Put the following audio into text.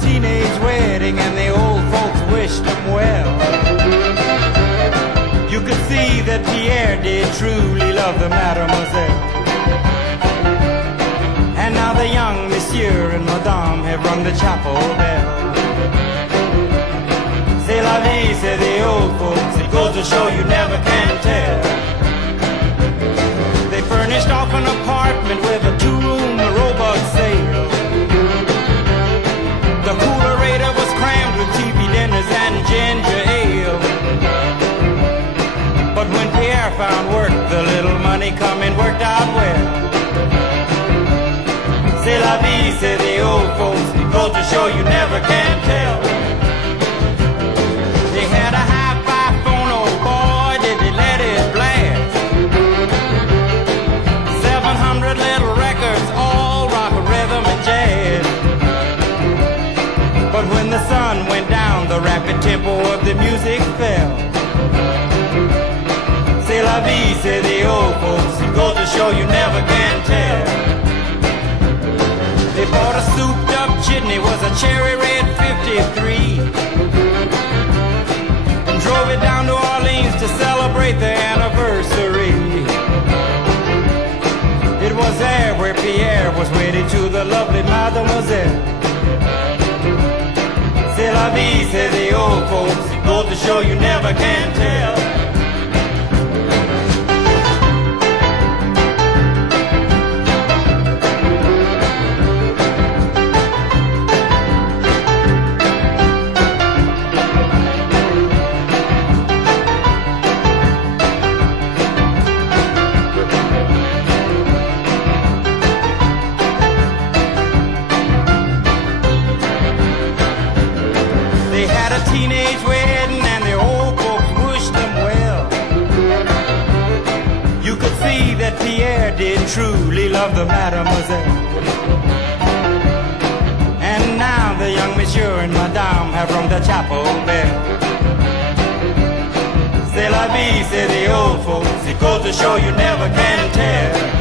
teenage wedding and the old folks wished them well. You could see that Pierre did truly love the mademoiselle. And now the young monsieur and madame have rung the chapel bell. C'est la vie, say the old folks, it goes to show you never can tell. They furnished off an apartment with a two-room robot sale. The coolerator was crammed with TV dinners and ginger ale. But when Pierre found work, the little money coming worked out well. C'est la vie, say the old folks, it goes to show you never can tell. They had a hi-fi phone, oh boy, did they let it blast. 700 little records, all rock, rhythm, and jazz. But when the sun went down, the rapid tempo of the music fell. C'est la vie, say the old folks, it goes to show you never can tell. They bought a souped up jitney, was a cherry red 53, and drove it down to Orleans to celebrate their anniversary. It was there where Pierre was wedded to the lovely mademoiselle. C'est la vie, say the old folks, it goes to show you never can tell. They had a teenage wedding and the old folks wished them well. You could see that Pierre did truly love the mademoiselle. And now the young monsieur and madame have rung the chapel bell. C'est la vie, say the old folks, it goes to show you never can tell.